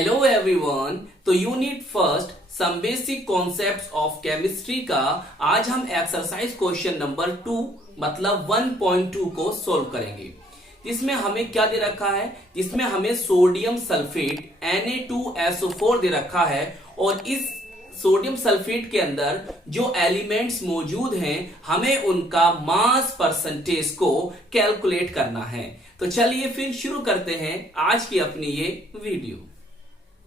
Hello everyone. तो unit first some basic concepts of chemistry का आज हम एक्सरसाइज क्वेश्चन नंबर 2 मतलब 1.2 को सोल्व करेंगे। इसमें हमें क्या दे रखा है, इसमें हमें सोडियम सल्फेट Na2SO4 दे रखा है और इस सोडियम सल्फेट के अंदर जो एलिमेंट्स मौजूद हैं हमें उनका मास परसेंटेज को कैलकुलेट करना है। तो चलिए फिर शुरू करते हैं आज की अपनी ये वीडियो।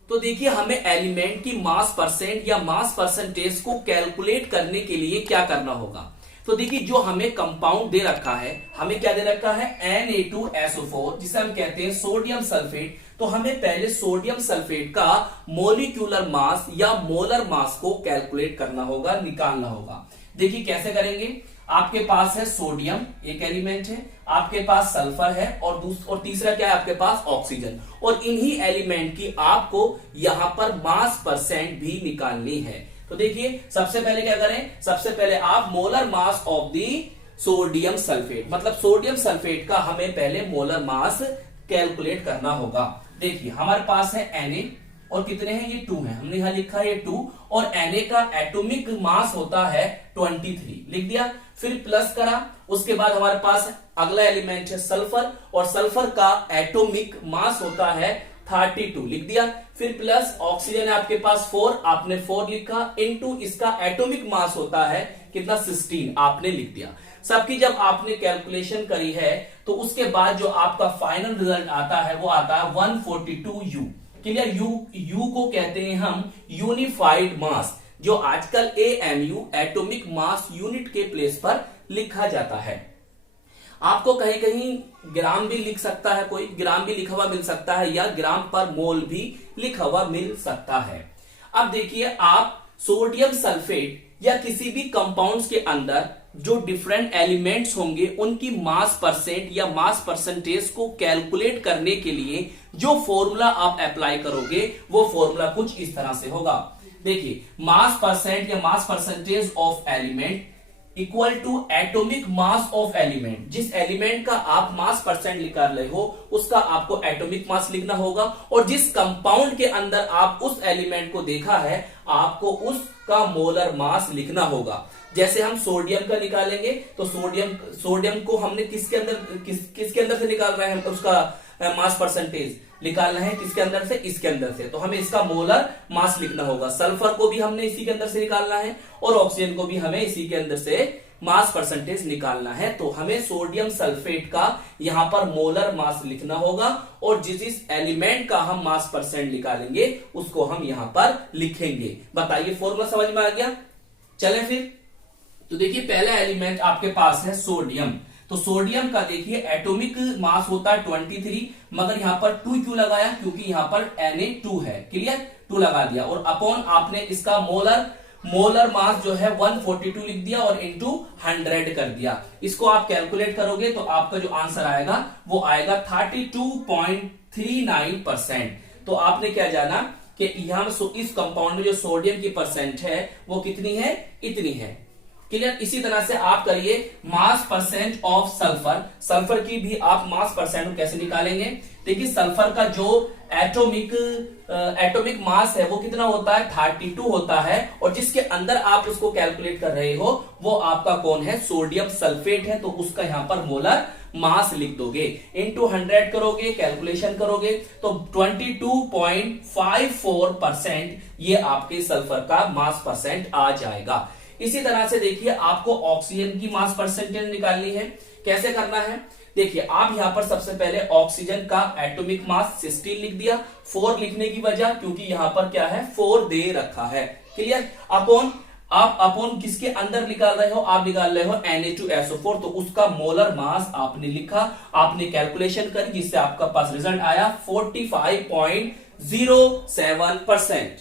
तो देखिए हमें एलिमेंट की मास परसेंट या मास परसेंटेज को कैलकुलेट करने के लिए क्या करना होगा। तो देखिए जो हमें कंपाउंड दे रखा है, हमें क्या दे रखा है Na2SO4 जिसे हम कहते हैं सोडियम सल्फेट। तो हमें पहले सोडियम सल्फेट का मोलिक्यूलर मास या मोलर मास को कैलकुलेट करना होगा, निकालना होगा। देखिए कैसे करेंगे। आपके पास है सोडियम एक एलिमेंट है, आपके पास सल्फर है और तीसरा क्या है आपके पास ऑक्सीजन, और इन्हीं एलिमेंट की आपको यहां पर मास परसेंट भी निकालनी है। तो देखिए सबसे पहले क्या करें, सबसे पहले आप molar mass of the sodium sulphate मतलब सोडियम सल्फेट का हमें पहले मोलर मास कैलकुलेट करना होगा। देखिए हमारे पास है Na और कितने हैं ये 2 है, हमने यहां लिखा है 2 और Na का एटॉमिक मास होता है 23 लिख दिया। फिर प्लस करा, उसके बाद हमारे पास अगला एलिमेंट है सल्फर और सल्फर का एटॉमिक मास होता है 32 लिख दिया। फिर प्लस ऑक्सीजन है आपके पास 4, आपने 4 लिखा, इनटू इसका एटॉमिक मास होता है कितना 16 आपने लिख दिया। सबकी जब आपने कैलकुलेशन करी है तो उसके बाद जो आपका फाइनल रिजल्ट आता है वो आता है 142U। क्लियर। यू को कहते हैं हम यूनिफाइड मास, जो आजकल AMU एटॉमिक मास यूनिट के प्लेस पर लिखा जाता है। आपको कहीं कहीं ग्राम भी लिख सकता है, कोई ग्राम भी लिखा हुआ मिल सकता है या ग्राम पर मोल भी लिखा हुआ मिल सकता है। अब देखिए आप सोडियम सल्फेट या किसी भी कंपाउंड्स के अंदर जो डिफरेंट एलिमेंट्स होंगे उनकी मास परसेंट या मास परसेंटेज को कैलकुलेट करने के लिए जो फॉर्मूला आप अप्लाई करोगे वो फॉर्मूला कुछ इस तरह से होगा। देखिए मास परसेंट या mass percentage of element equal to atomic mass of element. जिस एलिमेंट का आप मास परसेंट निकाल रहे हो उसका आपको एटॉमिक मास लिखना होगा, और जिस कंपाउंड के अंदर आप उस एलिमेंट को देखा है आपको उसका मोलर मास लिखना होगा। जैसे हम सोडियम का निकालेंगे तो सोडियम को हमने किसके अंदर से निकाल रहे हैं, उसका मास परसेंटेज निकालना है किसके अंदर से, इसके अंदर से, तो हमें इसका मोलर मास लिखना होगा। सल्फर को भी हमने इसी के अंदर से निकालना है और ऑक्सीजन को भी हमें इसी के अंदर से मास परसेंटेज निकालना है। तो हमें सोडियम सल्फेट का यहां पर मोलर मास लिखना होगा और जिस एलिमेंट का हम मास परसेंट निकालेंगे उसको हम यहां पर लिखेंगे। बताइए फॉर्मूला समझ में आ गया। चलें फिर। तो देखिए पहला एलिमेंट आपके पास है सोडियम। तो सोडियम का देखिए एटॉमिक मास होता है 23, मगर यहां पर 2 क्यों लगाया, क्योंकि यहां पर Na2 है। क्लियर, 2 लगा दिया और अपॉन आपने इसका मोलर मास जो है 142 लिख दिया और इंटू 100 कर दिया। इसको आप कैलकुलेट करोगे तो आपका जो आंसर आएगा वो आएगा 32.39%। तो आपने क्या जाना कि यहां इस कंपाउंड में जो सोडियम की परसेंट है वो कितनी है, इतनी है। क्लियर। इसी तरह से आप करिए मास परसेंट ऑफ सल्फर। सल्फर की भी आप मास परसेंट कैसे निकालेंगे। देखिए सल्फर का जो एटॉमिक मास है वो कितना होता है 32 होता है, और जिसके अंदर आप उसको कैलकुलेट कर रहे हो वो आपका कौन है, सोडियम सल्फेट है। तो उसका यहां पर मोलर मास लिख दोगे, इंटू 100 करोगे, कैलकुलेशन करोगे तो 22.54% ये आपके सल्फर का मास परसेंट आ जाएगा। इसी तरह से देखिए आपको ऑक्सीजन की मास परसेंटेज निकालनी है। कैसे करना है, देखिए आप यहां पर सबसे पहले ऑक्सीजन का एटॉमिक मास 16 लिख दिया। 4 लिखने की वजह क्योंकि यहां पर क्या है 4 दे रखा है। क्लियर। आप अपॉन किसके अंदर निकाल रहे हो, आप निकाल रहे हो Na2SO4, तो उसका मोलर मास आपने लिखा, आपने कैलकुलेशन करी जिससे आपका पास रिजल्ट आया 45.07%।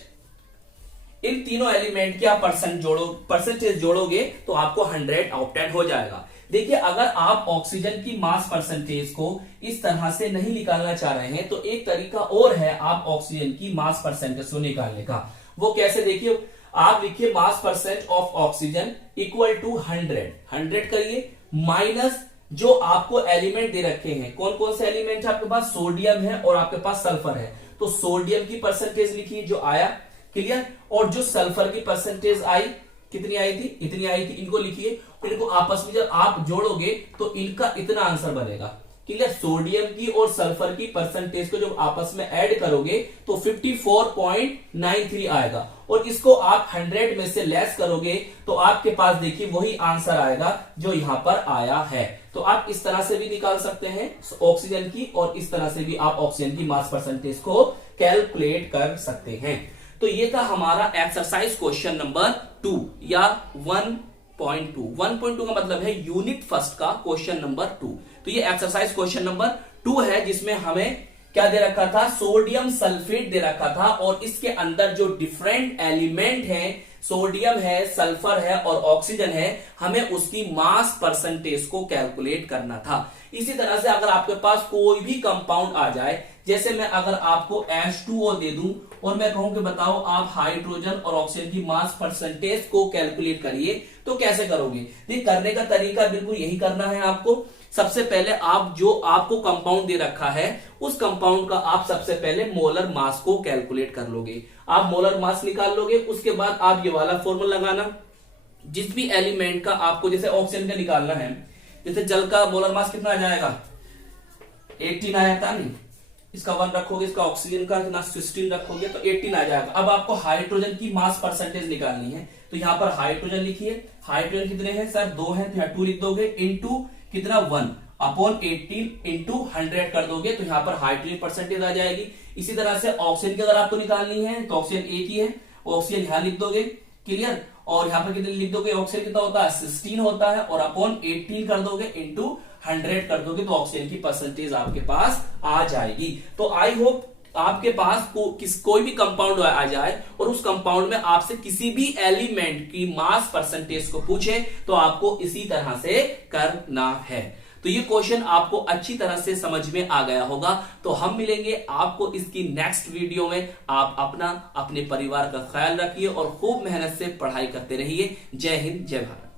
इन तीनों एलिमेंट की आप परसेंटेज जोड़ोगे तो आपको 100 आउट ऑफ 10 हो जाएगा। देखिए अगर आप ऑक्सीजन की मास परसेंटेज को इस तरह से नहीं निकालना चाह रहे हैं तो एक तरीका और है आप ऑक्सीजन की मास परसेंटेज को निकालने का। वो कैसे, देखिए आप लिखिए mass percent of oxygen equal to 100 करिए माइनस जो आपको एलिमेंट दे रखे हैं। कौन कौन से एलिमेंट है आपके पास, सोडियम है और आपके पास सल्फर है। तो सोडियम की परसेंटेज लिखिए जो आया, क्लियर। और जो सल्फर की परसेंटेज आई, कितनी आई थी, इतनी आई थी, इनको लिखिए। इनको आपस में जब आप जोड़ोगे तो इनका इतना आंसर बनेगा, क्लियर। सोडियम की और सल्फर की परसेंटेज को जब आपस में ऐड करोगे तो 54.93 आएगा, और इसको आप 100 में से लेस करोगे तो आपके पास देखिए वही आंसर आएगा जो यहां पर आया है। तो आप इस तरह से भी निकाल सकते हैं ऑक्सीजन की, और इस तरह से भी आप ऑक्सीजन की मास परसेंटेज को कैलकुलेट कर सकते हैं। तो ये था हमारा एक्सरसाइज क्वेश्चन नंबर 2 या 1.2। 1.2 का मतलब है यूनिट फर्स्ट का क्वेश्चन नंबर 2। तो ये एक्सरसाइज क्वेश्चन नंबर 2 है, जिसमें हमें क्या दे रखा था, सोडियम सल्फेट दे रखा था, और इसके अंदर जो डिफरेंट एलिमेंट हैं, सोडियम है, सल्फर है और ऑक्सीजन है, हमें उसकी मास परसेंटेज को कैलकुलेट करना था। इसी तरह से अगर आपके पास कोई भी कंपाउंड आ जाए, जैसे मैं अगर आपको H2O दे दूं और मैं कहूं कि बताओ आप हाइड्रोजन और ऑक्सीजन की मास परसेंटेज को कैलकुलेट करिए, तो कैसे करोगे? ये करने का तरीका बिल्कुल यही करना है आपको। सबसे पहले आप जो आपको कंपाउंड दे रखा है उस कंपाउंड का आप सबसे पहले मोलर मास को कैलकुलेट कर लोगे। आप मोलर मास निकाल लोगे, उसके बाद आप ये वाला फॉर्मूला लगाना। जिस भी एलिमेंट का आपको, जैसे ऑक्सीजन का निकालना है, जैसे जल का मोलर मास कितना आ जाएगा, 18 आया था नहीं, इसका 1 रखोगे, इसका ऑक्सीजन का कितना 16 रखोगे तो 18 आ जाएगा। अब आपको हाइड्रोजन की मास परसेंटेज निकालनी है, तो यहां पर हाइड्रोजन लिखिए। हाइड्रोजन कितने हैं सर, 2 हैं, तो यहाँ 2 लिख दोगे, इंटू कितना 1 अपॉन 18 इंटू 100 कर दोगे, तो यहाँ पर हाइड्रोजन परसेंटेज आ जाएगी। इसी तरह से ऑक्सीजन की अगर आपको निकालनी है तो ऑक्सीजन एक ही है, ऑक्सीजन यहाँ लिख दोगे, क्लियर। और यहाँ पर कितने लिख दोगे, ऑक्सीजन कितना होता है 16 होता है, और अपॉन 18 कर दोगे, इंटू 100 कर दोगे, तो ऑक्सीजन की परसेंटेज आपके पास आ जाएगी। तो आई होप आपके पास कोई भी कंपाउंड आ जाए और उस कंपाउंड में आपसे किसी भी एलिमेंट की मास परसेंटेज को पूछे तो आपको इसी तरह से करना है। तो ये क्वेश्चन आपको अच्छी तरह से समझ में आ गया होगा। तो हम मिलेंगे आपको इसकी नेक्स्ट वीडियो में। आप अपना, अपने परिवार का ख्याल रखिए और खूब मेहनत से पढ़ाई करते रहिए। जय हिंद, जय भारत।